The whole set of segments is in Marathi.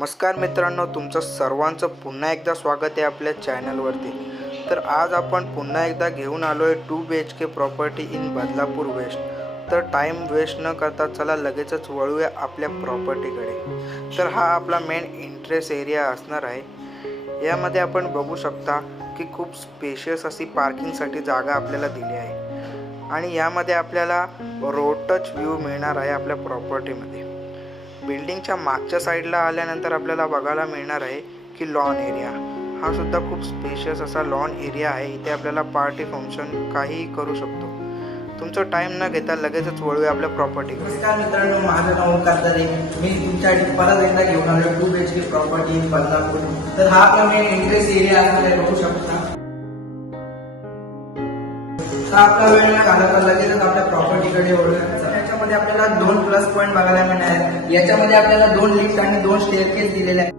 नमस्कार मित्रांनो, तुमचं सर्वांचं पुन्हा एकदा स्वागत आहे आपल्या चॅनलवरती। तर आज आपण पुन्हा एकदा घेऊन आलो आहे 2 BHK property in Badlapur west. तर टाइम वेस्ट न करता चला लगेचच वळूया आपल्या प्रॉपर्टीकडे। तर हा आपला मेन इंटरेस्ट एरिया असणार आहे। यामध्ये आपण बघू शकता की खूप स्पेशियस अशी पार्किंगसाठी जागा आपल्याला दिली आहे आणि यामध्ये आपल्याला रोड टच व्ह्यू मिळणार आहे आपल्या प्रॉपर्टीमध्ये। बिल्डिंगच्या मागच्या साईडला आल्यानंतर आपल्याला बघायला मिळणार आहे की लॉन एरिया हा सुद्धा खूप स्पेशियस असा लॉन एरिया आहे। इथे आपल्याला पार्टी फंक्शन काहीही करू शकतो। तुमचं टाइम न घेता लगेचच वळूया आपल्या प्रॉपर्टीकडे। नमस्कार मित्रांनो, माझं नाव ओंकार दरे। मी तुमच्यासाठी परत एकदा घेऊन आलो 2 BHK प्रॉपर्टी इन बदलापूर। तर हा आपला मेन इंटरेस्ट एरिया आहे, बघू शकता। तर आपला वेळ न घालवता लगेचच आपल्या प्रॉपर्टीकडे वळूया। याच्यामध्ये आपल्याला 2 प्लस पॉईंट बघायला मिळणार आहे। याच्यामध्ये आपल्याला 2 लिफ्ट आणि 2 स्टेअरकेस दिलेले आहेत।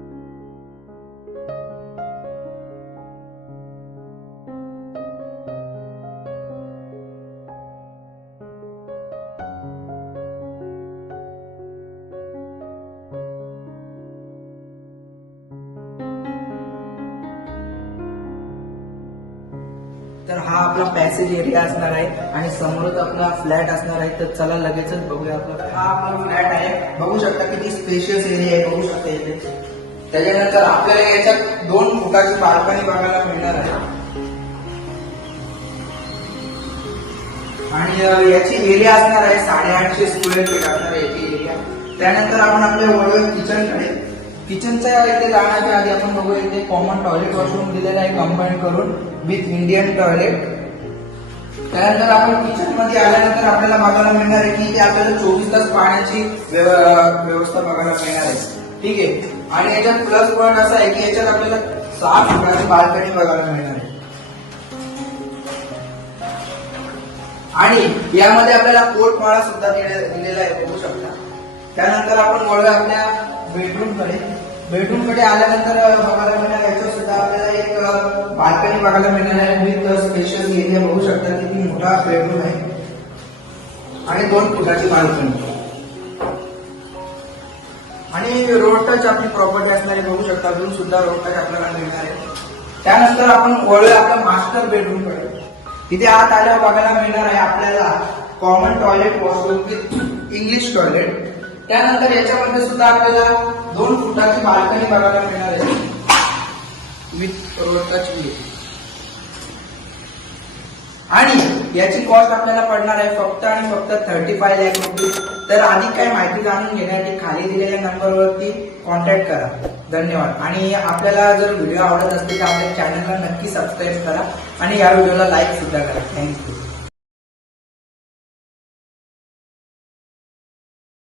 तर हा आपला पॅसेज एरिया असणार आहे आणि समोरच आपला फ्लॅट असणार आहे। तर चला लगेचच बघूया। हा आपला फ्लॅट आहे, बघू शकता किती स्पेशियस एरिया आहे, बघू शकता इथे। त्याच्यानंतर आपल्याला याच्यात 2 फुटाची बाल्कनी बघायला मिळणार आहे आणि याची एरिया असणार आहे 850 स्क्वेअर फीट असणार आहे याची एरिया। त्यानंतर आपण आपल्या वळूया किचनकडे। किचनच्या इथे जाण्याच्या आधी आपण बघूया, इथे कॉमन टॉयलेट वॉशरूम दिलेला आहे कंबाईन करून विथ इंडियन टॉयलेट। त्यानंतर आपण किचन मध्ये आल्यानंतर आपल्याला बघायला मिळणार आहे की इथे आपल्याला 24 तास पाण्याची व्यवस्था बघायला मिळणार आहे, ठीक आहे। आणि याच्यात प्लस पॉईंट असा आहे की याच्यात आपल्याला 6 फुटाची बाल्कनी बघायला मिळणार आहे आणि यामध्ये आपल्याला पोर्टमाळा सुद्धा दिलेला आहे, बघू शकता। त्यानंतर आपण वळूया आपल्या बेडरूमकडे। बेडरूमकडे आल्यानंतर बघायला मिळणार याच्यात सुद्धा आपल्याला एक बाल्कनी बघायला मिळणार आहे विथ स्पेशियस एरिया, बघू शकता किती मोठा बेडरूम आहे आणि 2 फुटाची बाल्कनी आणि रोड टच आपली प्रॉपर्टी असणार आहे, बघू शकता। रूम सुद्धा रोड टच आपल्याला मिळणार आहे। त्यानंतर आपण वळूया आपल्या मास्टर बेडरूमकडे। इथे आत आल्यावर बघायला मिळणार आहे आपल्याला common toilet washroom with English toilet. त्यानंतर याच्यामध्ये सुद्धा आपल्याला 2 फुटाची बाल्कनी बघायला मिळणार आहे विथ रोड टच व्ह्यू आणि याची कॉस्ट आपल्याला पडणार आहे फक्त आणि फक्त 35 लाख रुपये। तर अधिक काही माहिती जाणून घेण्यासाठी खाली दिलेल्या नंबरवरती कॉन्टॅक्ट करा। धन्यवाद। आणि आपल्याला जर व्हिडिओ आवडत असतील तर आपल्या चॅनलला नक्की सबस्क्राईब करा आणि या व्हिडिओला लाईक सुद्धा करा। थँक्यू।